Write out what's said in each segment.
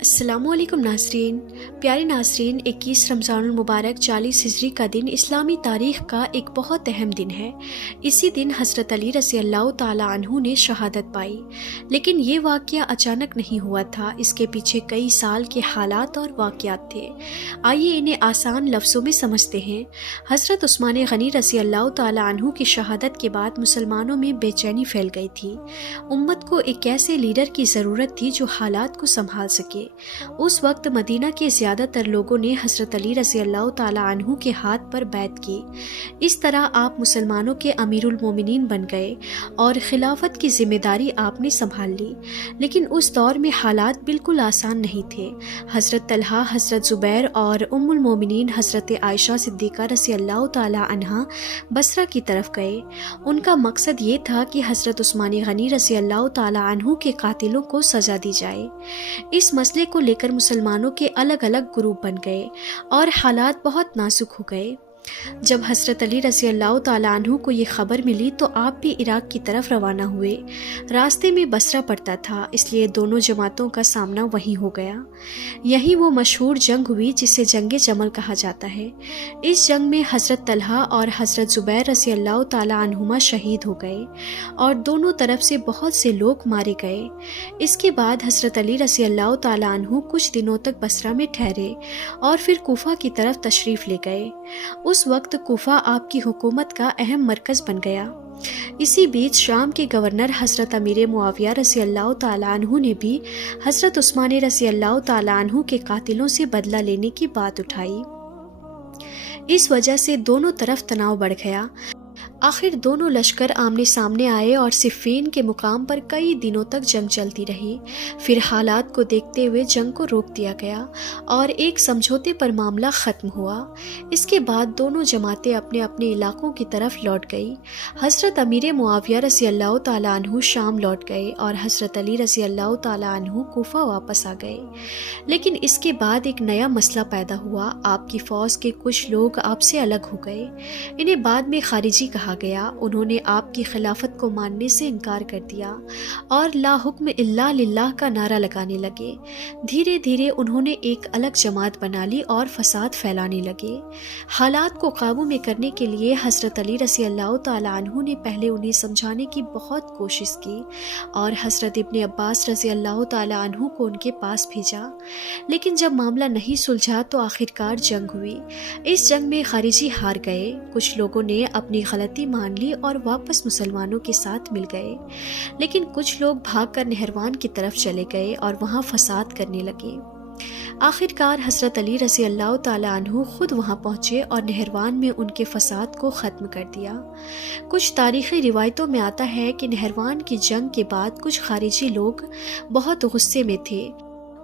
السلام علیکم ناظرین، پیارے ناظرین، 21 رمضان المبارک 40 ہجری کا دن اسلامی تاریخ کا ایک بہت اہم دن ہے۔ اسی دن حضرت علی رضی اللہ تعالی عنہ نے شہادت پائی، لیکن یہ واقعہ اچانک نہیں ہوا تھا، اس کے پیچھے کئی سال کے حالات اور واقعات تھے۔ آئیے انہیں آسان لفظوں میں سمجھتے ہیں۔ حضرت عثمان غنی رضی اللہ تعالی عنہ کی شہادت کے بعد مسلمانوں میں بے چینی پھیل گئی تھی۔ امت کو ایک ایسے لیڈر کی ضرورت تھی جو حالات کو سنبھال سکے۔ اس وقت مدینہ کے زیادہ تر لوگوں نے حضرت علی رضی اللہ تعالی عنہ کے ہاتھ پر بیعت کی۔ اس طرح آپ مسلمانوں کے امیر المومنین بن گئے اور خلافت کی ذمہ داری آپ نے سنبھال لی۔ لیکن اس دور میں حالات بالکل آسان نہیں تھے۔ حضرت طلحہ، حضرت زبیر اور ام المومنین حضرت عائشہ صدیقہ رضی اللہ تعالی عنہا بصرہ کی طرف گئے۔ ان کا مقصد یہ تھا کہ حضرت عثمان غنی رضی اللہ تعالی عنہ کے قاتلوں کو سزا دی جائے۔ اس مسئلے کو لے کر مسلمانوں کے الگ الگ گروپ بن گئے اور حالات بہت نازک ہو گئے۔ جب حضرت علی رضی اللہ تعالیٰ عنہ کو یہ خبر ملی تو آپ بھی عراق کی طرف روانہ ہوئے۔ راستے میں بصرہ پڑتا تھا، اس لیے دونوں جماعتوں کا سامنا وہیں ہو گیا۔ یہیں وہ مشہور جنگ ہوئی جسے جنگ جمل کہا جاتا ہے۔ اس جنگ میں حضرت طلحہ اور حضرت زبیر رضی اللہ تعالیٰ عنہما شہید ہو گئے اور دونوں طرف سے بہت سے لوگ مارے گئے۔ اس کے بعد حضرت علی رضی اللہ تعالیٰ عنہ کچھ دنوں تک بصرہ میں ٹھہرے اور پھر کوفہ کی طرف تشریف لے گئے۔ اس وقت کوفہ آپ کی حکومت کا اہم مرکز بن گیا۔ اسی بیچ شام کے گورنر حضرت امیر معاویہ رضی اللہ تعالیٰ عنہ نے بھی حضرت عثمان رضی اللہ تعالیٰ عنہ کے قاتلوں سے بدلہ لینے کی بات اٹھائی۔ اس وجہ سے دونوں طرف تناؤ بڑھ گیا۔ آخر دونوں لشکر آمنے سامنے آئے اور صفین کے مقام پر کئی دنوں تک جنگ چلتی رہی۔ پھر حالات کو دیکھتے ہوئے جنگ کو روک دیا گیا اور ایک سمجھوتے پر معاملہ ختم ہوا۔ اس کے بعد دونوں جماعتیں اپنے اپنے علاقوں کی طرف لوٹ گئی۔ حضرت امیر معاویہ رضی اللہ تعالیٰ عنہ شام لوٹ گئے اور حضرت علی رضی اللہ تعالیٰ عنہ کوفہ واپس آ گئے۔ لیکن اس کے بعد ایک نیا مسئلہ پیدا ہوا۔ آپ کی فوج کے کچھ لوگ آپ سے الگ ہو گئے۔ انہیں بعد میں خارجی کہا گیا۔ انہوں نے آپ کی خلافت کو ماننے سے انکار کر دیا اور لا حکم الا للہ کا نعرہ لگانے لگے۔ دھیرے دھیرے انہوں نے ایک الگ جماعت بنا لی اور فساد پھیلانے لگے۔ حالات کو قابو میں کرنے کے لیے حضرت علی رضی اللہ تعالی عنہ نے پہلے انہیں سمجھانے کی بہت کوشش کی اور حضرت ابن عباس رضی اللہ تعالی عنہ کو ان کے پاس بھیجا۔ لیکن جب معاملہ نہیں سلجھا تو آخرکار جنگ ہوئی۔ اس جنگ میں خارجی ہار گئے۔ کچھ لوگوں نے اپنی غلطی مان لی اور واپس مسلمانوں کے ساتھ مل گئے، لیکن کچھ لوگ بھاگ کر نہروان کی طرف چلے گئے اور وہاں فساد کرنے لگے۔ آخرکار حضرت علی رضی اللہ تعالیٰ عنہ خود وہاں پہنچے اور نہروان میں ان کے فساد کو ختم کر دیا۔ کچھ تاریخی روایتوں میں آتا ہے کہ نہروان کی جنگ کے بعد کچھ خارجی لوگ بہت غصے میں تھے۔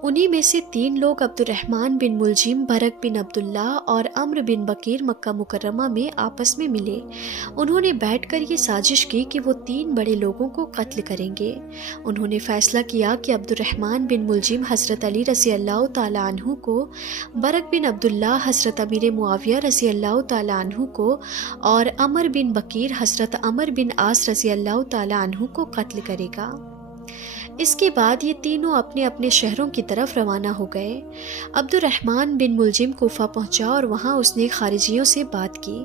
انہی میں سے 3 لوگ عبد الرحمن بن ملجم، برق بن عبداللہ اور عمرو بن بکیر مکہ مکرمہ میں آپس میں ملے۔ انہوں نے بیٹھ کر یہ سازش کی کہ وہ 3 بڑے لوگوں کو قتل کریں گے۔ انہوں نے فیصلہ کیا کہ عبد الرحمن بن ملجم حضرت علی رضی اللہ تعالیٰ عنہ کو، برق بن عبداللہ حضرت امیر معاویہ رضی اللہ تعالیٰ عنہ کو اور عمرو بن بکیر حضرت عمرو بن عاص رضی اللہ تعالیٰ عنہ کو قتل کرے گا۔ اس کے بعد یہ تینوں اپنے اپنے شہروں کی طرف روانہ ہو گئے۔ عبد الرحمن بن ملجم کوفہ پہنچا اور وہاں اس نے خارجیوں سے بات کی۔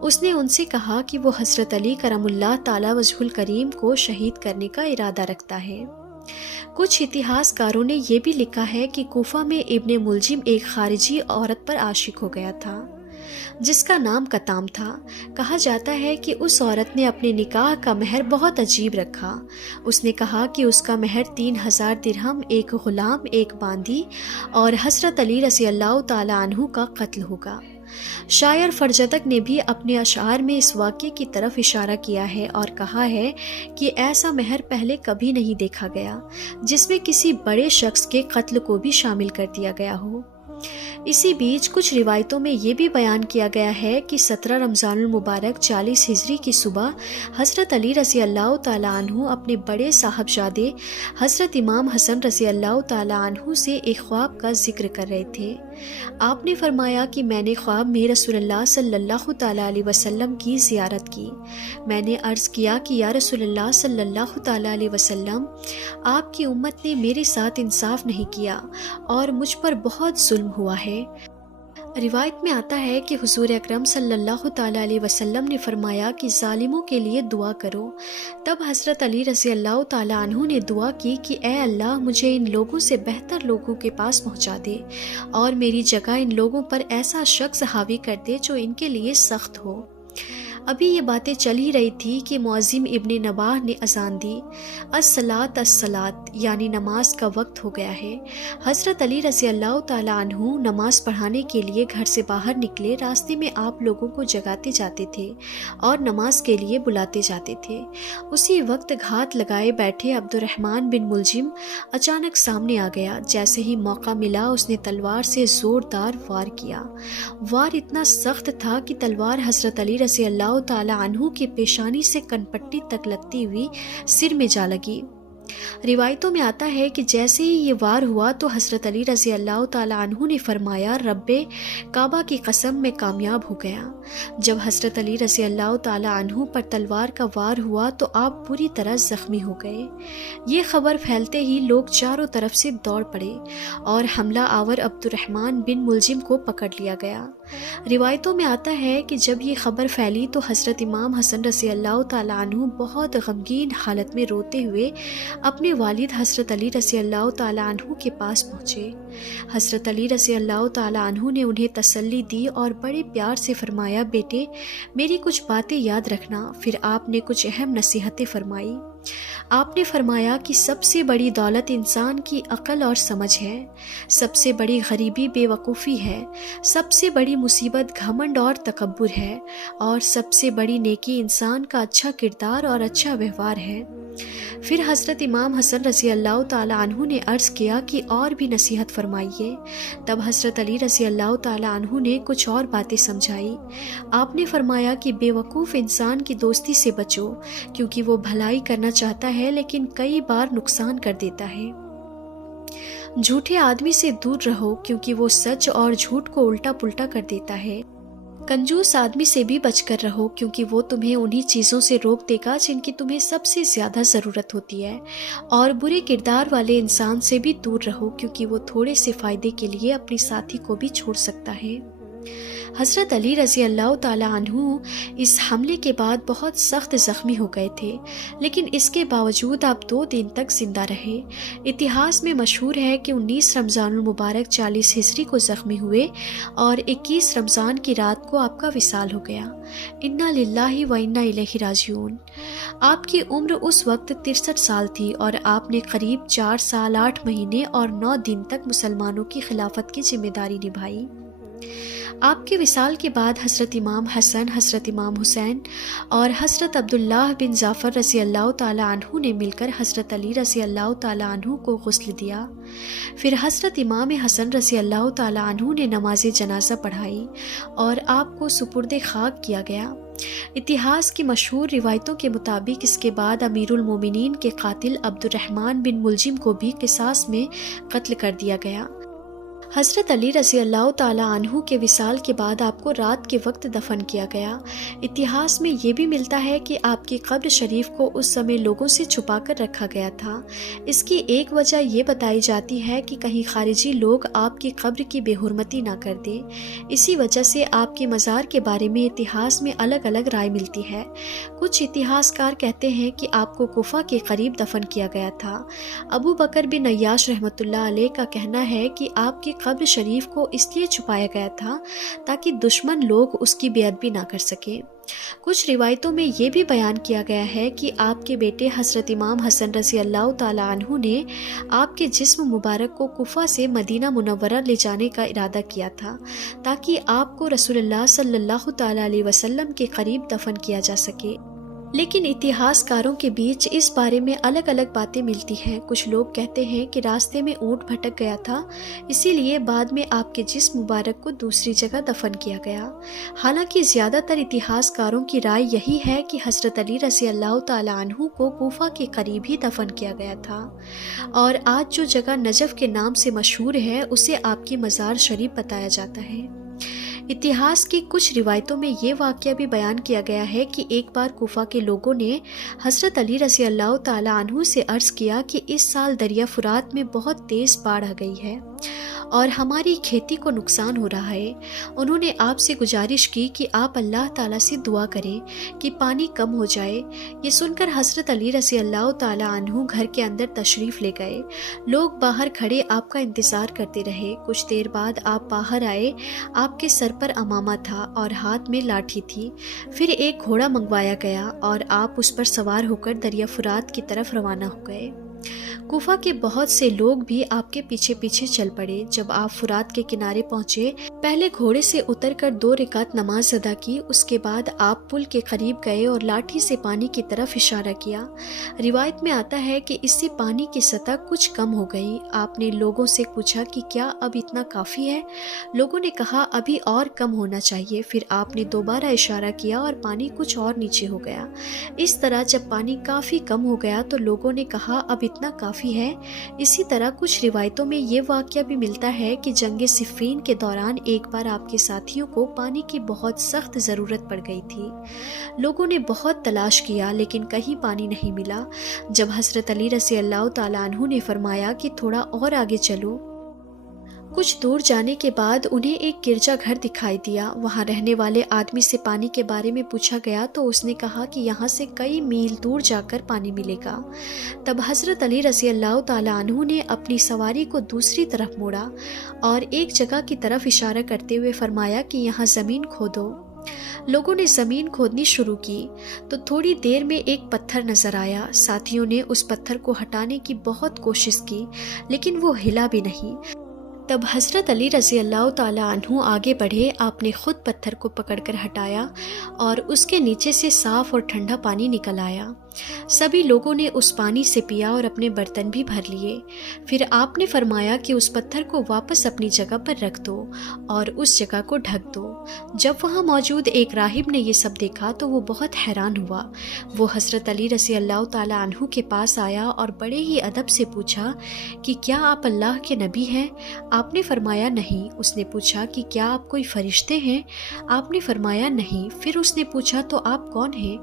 اس نے ان سے کہا کہ وہ حضرت علی کرم اللہ تعالی وجہ الکریم کو شہید کرنے کا ارادہ رکھتا ہے۔ کچھ اتہاس کاروں نے یہ بھی لکھا ہے کہ کوفہ میں ابن ملجم ایک خارجی عورت پر عاشق ہو گیا تھا جس کا نام کتام تھا۔ کہا جاتا ہے کہ اس عورت نے اپنے نکاح کا مہر بہت عجیب رکھا۔ اس نے کہا کہ اس کا مہر 3000 درہم، ایک غلام، ایک باندی اور حضرت علی رضی اللہ تعالیٰ عنہ کا قتل ہوگا۔ شاعر فرجدق نے بھی اپنے اشعار میں اس واقعے کی طرف اشارہ کیا ہے اور کہا ہے کہ ایسا مہر پہلے کبھی نہیں دیکھا گیا جس میں کسی بڑے شخص کے قتل کو بھی شامل کر دیا گیا ہو۔ اسی بیچ کچھ روایتوں میں یہ بھی بیان کیا گیا ہے کہ 17 رمضان المبارک 40 ہجری کی صبح حضرت علی رضی اللہ تعالیٰ عنہ اپنے بڑے صاحبزادے حضرت امام حسن رضی اللہ تعالیٰ عنہ سے ایک خواب کا ذکر کر رہے تھے۔ آپ نے فرمایا کہ میں نے خواب میں رسول اللہ صلی اللہ تعالیٰ علیہ وسلم کی زیارت کی۔ میں نے عرض کیا کہ یا رسول اللہ صلی اللہ تعالیٰ علیہ وسلم، آپ کی امت نے میرے ساتھ انصاف نہیں کیا اور مجھ پر بہت ظلم ہوا ہے۔ روایت میں آتا ہے کہ حضور اکرم صلی اللہ تعالیٰ علیہ وسلم نے فرمایا کہ ظالموں کے لیے دعا کرو۔ تب حضرت علی رضی اللہ تعالیٰ عنہ نے دعا کی کہ اے اللہ، مجھے ان لوگوں سے بہتر لوگوں کے پاس پہنچا دے اور میری جگہ ان لوگوں پر ایسا شخص حاوی کر دے جو ان کے لیے سخت ہو۔ ابھی یہ باتیں چل ہی رہی تھی کہ معظم ابن نباہ نے اذان دی، الصلاۃ الصلاۃ، یعنی نماز کا وقت ہو گیا ہے۔ حضرت علی رضی اللہ تعالیٰ عنہ نماز پڑھانے کے لیے گھر سے باہر نکلے۔ راستے میں آپ لوگوں کو جگاتے جاتے تھے اور نماز کے لیے بلاتے جاتے تھے۔ اسی وقت گھات لگائے بیٹھے عبد الرحمن بن ملجم اچانک سامنے آ گیا۔ جیسے ہی موقع ملا اس نے تلوار سے زوردار وار کیا۔ وار اتنا سخت تھا کہ تلوار حضرت علی رضی اللہ تعالیٰ عنہ کی پیشانی سے کنپٹی تک لگتی ہوئی سر میں جا لگی۔ روایتوں میں آتا ہے کہ جیسے ہی یہ وار ہوا تو حضرت علی رضی اللہ تعالیٰ عنہ نے فرمایا، رب کعبہ کی قسم میں کامیاب ہو گیا۔ جب حضرت علی رضی اللہ تعالیٰ عنہ پر تلوار کا وار ہوا تو آپ پوری طرح زخمی ہو گئے۔ یہ خبر پھیلتے ہی لوگ چاروں طرف سے دوڑ پڑے اور حملہ آور عبد الرحمن بن ملجم کو پکڑ لیا گیا۔ روایتوں میں آتا ہے کہ جب یہ خبر پھیلی تو حضرت امام حسن رضی اللہ تعالیٰ عنہ بہت غمگین حالت میں روتے ہوئے اپنے والد حضرت علی رضی اللہ تعالیٰ عنہ کے پاس پہنچے۔ حضرت علی رضی اللہ تعالیٰ عنہ نے انہیں تسلی دی اور بڑے پیار سے فرمایا، بیٹے میری کچھ باتیں یاد رکھنا۔ پھر آپ نے کچھ اہم نصیحتیں فرمائی۔ آپ نے فرمایا کہ سب سے بڑی دولت انسان کی عقل اور سمجھ ہے، سب سے بڑی غریبی بے وقوفی ہے، سب سے بڑی مصیبت گھمنڈ اور تکبر ہے، اور سب سے بڑی نیکی انسان کا اچھا کردار اور اچھا ویوہار ہے۔ پھر حضرت امام حسن رضی اللہ تعالیٰ عنہ نے عرض کیا کہ اور بھی نصیحت فرمائیے۔ تب حضرت علی رضی اللہ تعالیٰ عنہ نے کچھ اور باتیں سمجھائی۔ آپ نے فرمایا کہ بے وقوف انسان کی دوستی سے بچو، کیونکہ وہ بھلائی کرنا چاہتا ہے لیکن کئی بار نقصان کر دیتا ہے۔ جھوٹے آدمی سے دور رہو، کیونکہ وہ سچ اور جھوٹ کو الٹا پلٹا کر دیتا ہے۔ کنجوس آدمی سے بھی بچ کر رہو، کیونکہ وہ تمہیں انہی چیزوں سے روک دے گا جن کی تمہیں سب سے زیادہ ضرورت ہوتی ہے۔ اور برے کردار والے انسان سے بھی دور رہو، کیونکہ وہ تھوڑے سے فائدے کے لیے اپنے ساتھی کو بھی چھوڑ سکتا ہے۔ حضرت علی رضی اللہ تعالیٰ عنہ اس حملے کے بعد بہت سخت زخمی ہو گئے تھے، لیکن اس کے باوجود آپ 2 دن تک زندہ رہے۔ اتہاس میں مشہور ہے کہ 19 رمضان المبارک 40 ہجری کو زخمی ہوئے اور 21 رمضان کی رات کو آپ کا وصال ہو گیا۔ انا للہ و انا الیہ راجعون۔ آپ کی عمر اس وقت 63 سال تھی اور آپ نے قریب 4 سال 8 مہینے اور 9 دن تک مسلمانوں کی خلافت کی ذمہ داری نبھائی۔ آپ کے وصال کے بعد حضرت امام حسن، حضرت امام حسین اور حضرت عبداللہ بن جعفر رضی اللہ تعالیٰ عنہ نے مل کر حضرت علی رضی اللہ تعالیٰ عنہ کو غسل دیا۔ پھر حضرت امام حسن رضی اللہ تعالیٰ عنہ نے نماز جنازہ پڑھائی اور آپ کو سپرد خاک کیا گیا۔ اتہاس کی مشہور روایتوں کے مطابق اس کے بعد امیر المومنین کے قاتل عبد الرحمن بن ملجم کو بھی قصاص میں قتل کر دیا گیا۔ حضرت علی رضی اللہ تعالیٰ عنہ کے وصال کے بعد آپ کو رات کے وقت دفن کیا گیا۔ اتہاس میں یہ بھی ملتا ہے کہ آپ کی قبر شریف کو اس سمے لوگوں سے چھپا کر رکھا گیا تھا۔ اس کی ایک وجہ یہ بتائی جاتی ہے کہ کہیں خارجی لوگ آپ کی قبر کی بے حرمتی نہ کر دیں۔ اسی وجہ سے آپ کے مزار کے بارے میں اتہاس میں الگ الگ رائے ملتی ہے۔ کچھ اتہاسکار کہتے ہیں کہ آپ کو کوفہ کے قریب دفن کیا گیا تھا۔ ابو بکر بن عیاش رحمۃ اللہ علیہ کا کہنا ہے کہ آپ کی قبر شریف کو اس لیے چھپایا گیا تھا تاکہ دشمن لوگ اس کی بے ادبی نہ کر سکیں۔ کچھ روایتوں میں یہ بھی بیان کیا گیا ہے کہ آپ کے بیٹے حضرت امام حسن رضی اللہ تعالیٰ عنہ نے آپ کے جسم مبارک کو کوفہ سے مدینہ منورہ لے جانے کا ارادہ کیا تھا تاکہ آپ کو رسول اللہ صلی اللہ تعالیٰ علیہ وسلم کے قریب دفن کیا جا سکے۔ لیکن اتہاسکاروں کے بیچ اس بارے میں الگ الگ باتیں ملتی ہیں۔ کچھ لوگ کہتے ہیں کہ راستے میں اونٹ بھٹک گیا تھا، اسی لیے بعد میں آپ کے جسم مبارک کو دوسری جگہ دفن کیا گیا۔ حالانکہ زیادہ تر اتہاسکاروں کی رائے یہی ہے کہ حضرت علی رضی اللہ تعالی عنہ کو کوفہ کے قریب ہی دفن کیا گیا تھا، اور آج جو جگہ نجف کے نام سے مشہور ہے اسے آپ کی مزار شریف بتایا جاتا ہے۔ اتہاس کی کچھ روایتوں میں یہ واقعہ بھی بیان کیا گیا ہے کہ ایک بار کوفہ کے لوگوں نے حضرت علی رضی اللہ تعالی عنہ سے عرض کیا کہ اس سال دریا فرات میں بہت تیز باڑھ آ گئی ہے اور ہماری کھیتی کو نقصان ہو رہا ہے۔ انہوں نے آپ سے گزارش کی کہ آپ اللہ تعالیٰ سے دعا کریں کہ پانی کم ہو جائے۔ یہ سن کر حضرت علی رضی اللہ تعالی عنہ گھر کے اندر تشریف لے گئے۔ لوگ باہر کھڑے آپ کا انتظار کرتے رہے۔ کچھ دیر بعد آپ باہر آئے۔ آپ کے سر پر عمامہ تھا اور ہاتھ میں لاٹھی تھی۔ پھر ایک گھوڑا منگوایا گیا اور آپ اس پر سوار ہو کر دریا فرات کی طرف روانہ ہو گئے۔ کوفہ کے بہت سے لوگ بھی آپ کے پیچھے پیچھے چل پڑے۔ جب آپ فرات کے کنارے پہنچے، پہلے گھوڑے سے اتر کر 2 رکعت نماز ادا کی۔ اس کے بعد آپ پل کے قریب گئے اور لاٹھی سے پانی کی طرف اشارہ کیا۔ روایت میں آتا ہے کہ اس سے پانی کی سطح کچھ کم ہو گئی۔ آپ نے لوگوں سے پوچھا کہ کیا اب اتنا کافی ہے؟ لوگوں نے کہا ابھی اور کم ہونا چاہیے۔ پھر آپ نے دوبارہ اشارہ کیا اور پانی کچھ اور نیچے ہو گیا۔ اس طرح جب پانی کافی کم ہو گیا تو لوگوں نے کہا اب اتنا کافی ہے۔ اسی طرح کچھ روایتوں میں یہ واقعہ بھی ملتا ہے کہ جنگ صفین کے دوران ایک بار آپ کے ساتھیوں کو پانی کی بہت سخت ضرورت پڑ گئی تھی۔ لوگوں نے بہت تلاش کیا لیکن کہیں پانی نہیں ملا۔ جب حضرت علی رضی اللہ تعالی عنہ نے فرمایا کہ تھوڑا اور آگے چلو، کچھ دور جانے کے بعد انہیں ایک گرجا گھر دکھائی دیا۔ وہاں رہنے والے آدمی سے پانی کے بارے میں پوچھا گیا تو اس نے کہا کہ یہاں سے کئی میل دور جا کر پانی ملے گا۔ تب حضرت علی رضی اللہ تعالی عنہ نے اپنی سواری کو دوسری طرف موڑا اور ایک جگہ کی طرف اشارہ کرتے ہوئے فرمایا کہ یہاں زمین کھودو۔ لوگوں نے زمین کھودنی شروع کی تو تھوڑی دیر میں ایک پتھر نظر آیا۔ ساتھیوں نے اس پتھر کو ہٹانے کی بہت کوشش کی لیکن وہ ہلا بھی نہیں۔ تب حضرت علی رضی اللہ تعالی عنہ آگے بڑھے۔ آپ نے خود پتھر کو پکڑ کر ہٹایا اور اس کے نیچے سے صاف اور ٹھنڈا پانی نکل آیا۔ سبھی لوگوں نے اس پانی سے پیا اور اپنے برتن بھی بھر لیے۔ پھر آپ نے فرمایا کہ اس پتھر کو واپس اپنی جگہ پر رکھ دو اور اس جگہ کو ڈھک دو۔ جب وہاں موجود ایک راہب نے یہ سب دیکھا تو وہ بہت حیران ہوا۔ وہ حضرت علی رضی اللہ تعالی عنہ کے پاس آیا اور بڑے ہی ادب سے پوچھا کہ کیا آپ اللہ کے نبی ہیں؟ آپ نے فرمایا نہیں۔ اس نے پوچھا کہ کیا آپ کوئی فرشتے ہیں؟ آپ نے فرمایا نہیں۔ پھر اس نے پوچھا تو آپ کون ہیں؟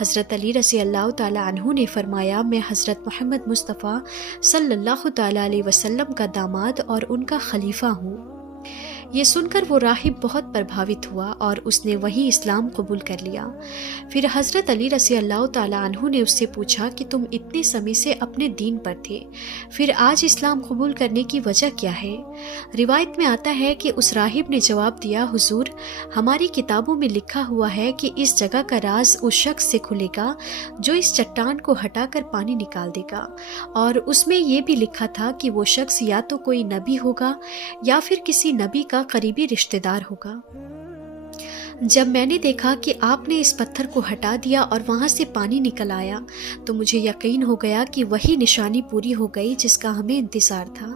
حضرت علی رضی اللہ تعالی عنہ نے فرمایا میں حضرت محمد مصطفیٰ صلی اللہ تعالی علیہ وسلم کا داماد اور ان کا خلیفہ ہوں۔ یہ سن کر وہ راہب بہت پربھاوت ہوا اور اس نے وہیں اسلام قبول کر لیا۔ پھر حضرت علی رضی اللہ تعالی عنہ نے اس سے پوچھا کہ تم اتنے سمے سے اپنے دین پر تھے، پھر آج اسلام قبول کرنے کی وجہ کیا ہے؟ روایت میں آتا ہے کہ اس راہب نے جواب دیا، حضور ہماری کتابوں میں لکھا ہوا ہے کہ اس جگہ کا راز اس شخص سے کھلے گا جو اس چٹان کو ہٹا کر پانی نکال دے گا، اور اس میں یہ بھی لکھا تھا کہ وہ شخص یا تو کوئی نبی ہوگا یا پھر کسی نبی کا قریبی رشتہ دار ہوگا۔ جب میں نے دیکھا کہ آپ نے اس پتھر کو ہٹا دیا اور وہاں سے پانی نکل آیا تو مجھے یقین ہو گیا کہ وہی نشانی پوری ہو گئی جس کا ہمیں انتظار تھا۔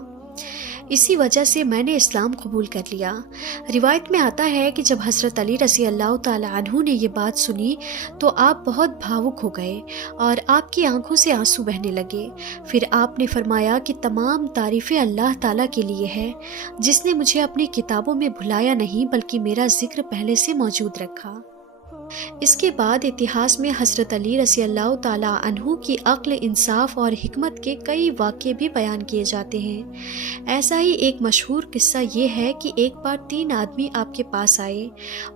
اسی وجہ سے میں نے اسلام قبول کر لیا۔ روایت میں آتا ہے کہ جب حضرت علی رضی اللہ تعالی عنہ نے یہ بات سنی تو آپ بہت بھاوک ہو گئے اور آپ کی آنکھوں سے آنسو بہنے لگے۔ پھر آپ نے فرمایا کہ تمام تعریفیں اللہ تعالیٰ کے لیے ہے جس نے مجھے اپنی کتابوں میں بھلایا نہیں بلکہ میرا ذکر پہلے سے موجود رکھا۔ اس کے بعد اتہاس میں حضرت علی رضی اللہ تعالی عنہ کی عقل، انصاف اور حکمت کے کئی واقعے بھی بیان کیے جاتے ہیں۔ ایسا ہی ایک مشہور قصہ یہ ہے کہ ایک بار 3 آدمی آپ کے پاس آئے۔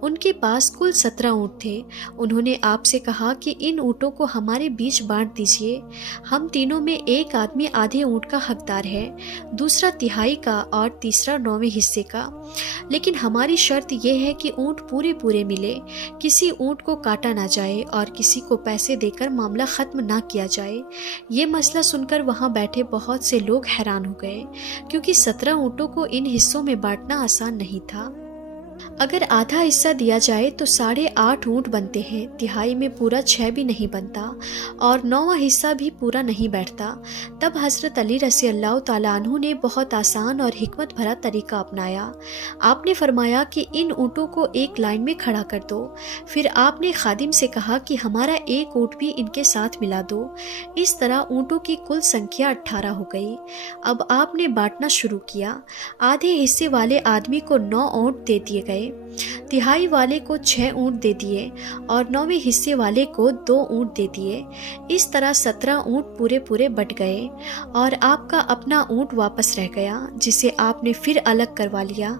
ان کے پاس کل 17 اونٹ تھے۔ انہوں نے آپ سے کہا کہ ان اونٹوں کو ہمارے بیچ بانٹ دیجیے۔ ہم تینوں میں ایک آدمی آدھے اونٹ کا حقدار ہے، دوسرا تہائی کا اور تیسرا 9ویں حصے کا، لیکن ہماری شرط یہ ہے کہ اونٹ پورے ملے، کسی اونٹ کو کاٹا نہ جائے اور کسی کو پیسے دے کر معاملہ ختم نہ کیا جائے۔ یہ مسئلہ سن کر وہاں بیٹھے بہت سے لوگ حیران ہو گئے کیونکہ 17 اونٹوں کو ان حصوں میں بانٹنا آسان نہیں تھا۔ اگر آدھا حصہ دیا جائے تو 8.5 اونٹ بنتے ہیں، تہائی میں پورا 6 بھی نہیں بنتا اور 9واں حصہ بھی پورا نہیں بیٹھتا۔ تب حضرت علی رضی اللہ تعالیٰ عنہ نے بہت آسان اور حکمت بھرا طریقہ اپنایا۔ آپ نے فرمایا کہ ان اونٹوں کو ایک لائن میں کھڑا کر دو۔ پھر آپ نے خادم سے کہا کہ ہمارا ایک اونٹ بھی ان کے ساتھ ملا دو۔ اس طرح اونٹوں کی کل سنکھیا 18 ہو گئی۔ اب آپ نے بانٹنا شروع کیا۔ آدھے حصے والے آدمی کو 9 اونٹ دے دیے گئے، تہائی والے کو 6 اونٹ دے دیے اور 9ویں حصے والے کو 2 اونٹ دے دیے۔ اس طرح 17 اونٹ پورے بٹ گئے اور آپ کا اپنا اونٹ واپس رہ گیا، جسے آپ نے پھر الگ کروا لیا۔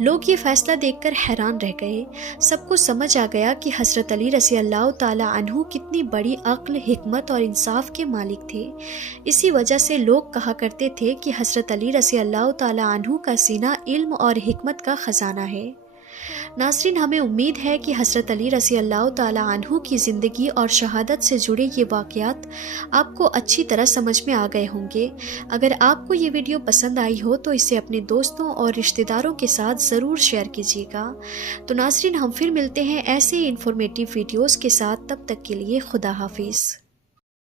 لوگ یہ فیصلہ دیکھ کر حیران رہ گئے۔ سب کو سمجھ آ گیا کہ حضرت علی رضی اللہ تعالی عنہ کتنی بڑی عقل، حکمت اور انصاف کے مالک تھے۔ اسی وجہ سے لوگ کہا کرتے تھے کہ حضرت علی رضی اللہ تعالی عنہ کا سینہ علم اور حکمت کا خزانہ ہے۔ ناظرین، ہمیں امید ہے کہ حضرت علی رضی اللہ تعالی عنہ کی زندگی اور شہادت سے جڑے یہ واقعات آپ کو اچھی طرح سمجھ میں آ گئے ہوں گے۔ اگر آپ کو یہ ویڈیو پسند آئی ہو تو اسے اپنے دوستوں اور رشتہ داروں کے ساتھ ضرور شیئر کیجیے گا۔ تو ناظرین، ہم پھر ملتے ہیں ایسے انفارمیٹیو ویڈیوز کے ساتھ، تب تک کے لیے خدا حافظ۔